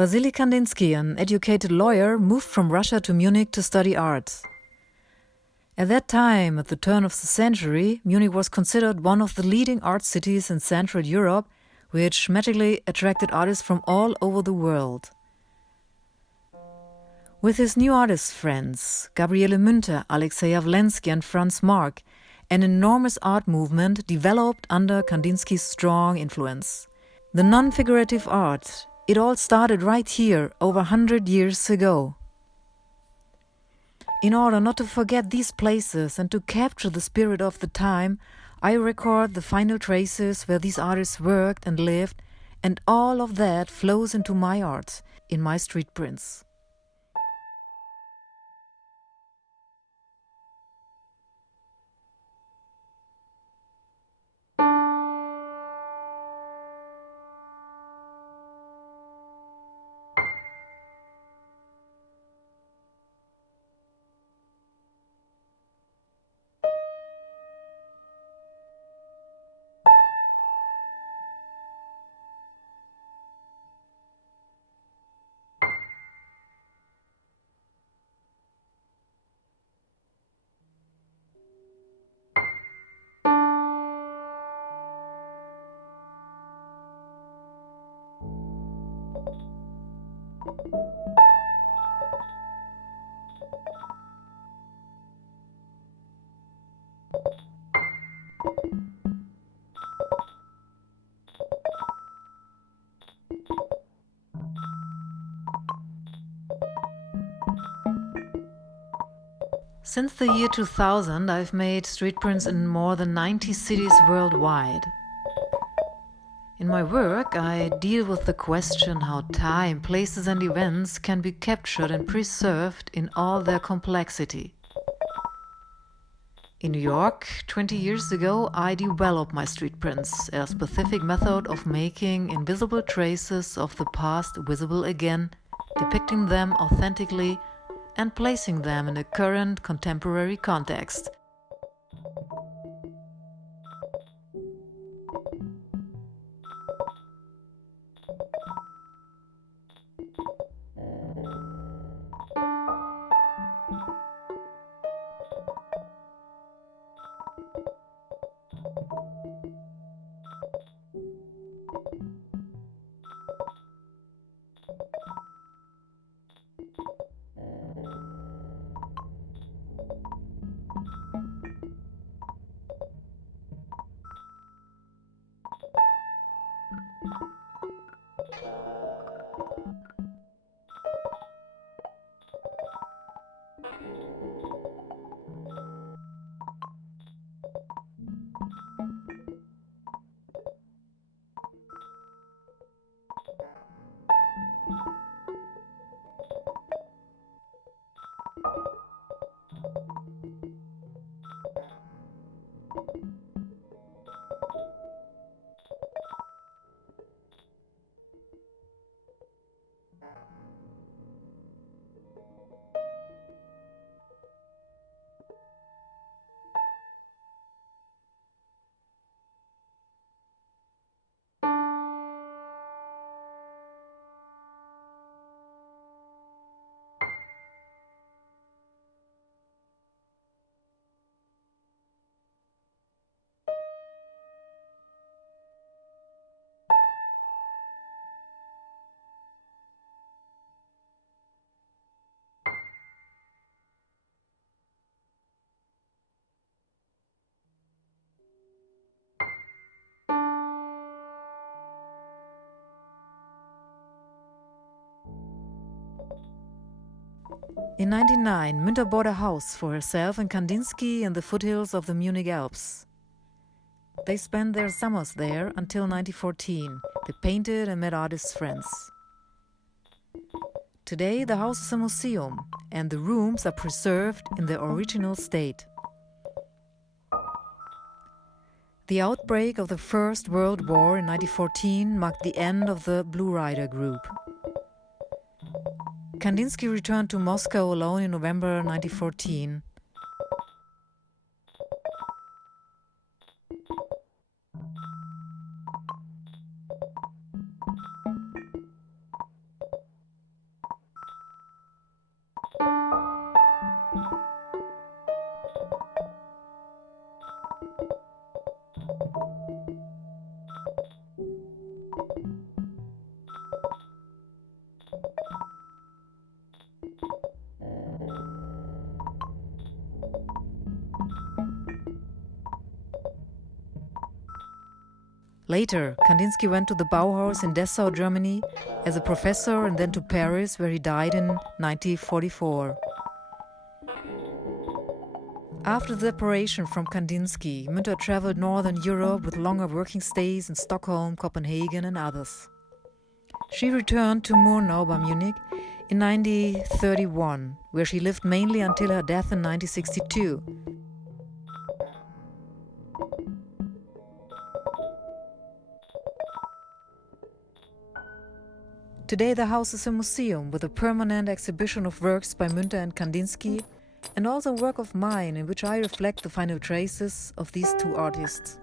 Vasily Kandinsky, an educated lawyer, moved from Russia to Munich to study art. At that time, at the turn of the century, Munich was considered one of the leading art cities in Central Europe, which magically attracted artists from all over the world. With his new artist friends, Gabriele Münter, Alexei Yavlensky and Franz Marc, an enormous art movement developed under Kandinsky's strong influence. The non-figurative art, it all started right here over 100 years ago. In order not to forget these places and to capture the spirit of the time, I record the final traces where these artists worked and lived, and all of that flows into my art, in my street prints. Since the year 2000, I've made street prints in more than 90 cities worldwide. In my work, I deal with the question how time, places and events can be captured and preserved in all their complexity. In New York, 20 years ago, I developed my street prints, a specific method of making invisible traces of the past visible again, depicting them authentically and placing them in a current contemporary context. In 1999, Münter bought a house for herself and Kandinsky in the foothills of the Munich Alps. They spent their summers there until 1914. They painted and met artists' friends. Today, the house is a museum, and the rooms are preserved in their original state. The outbreak of the First World War in 1914 marked the end of the Blue Rider group. Kandinsky returned to Moscow alone in November 1914. Later, Kandinsky went to the Bauhaus in Dessau, Germany, as a professor and then to Paris, where he died in 1944. After the separation from Kandinsky, Münter traveled northern Europe with longer working stays in Stockholm, Copenhagen and others. She returned to Murnau by Munich in 1931, where she lived mainly until her death in 1962. Today the house is a museum with a permanent exhibition of works by Münter and Kandinsky, and also a work of mine in which I reflect the final traces of these two artists.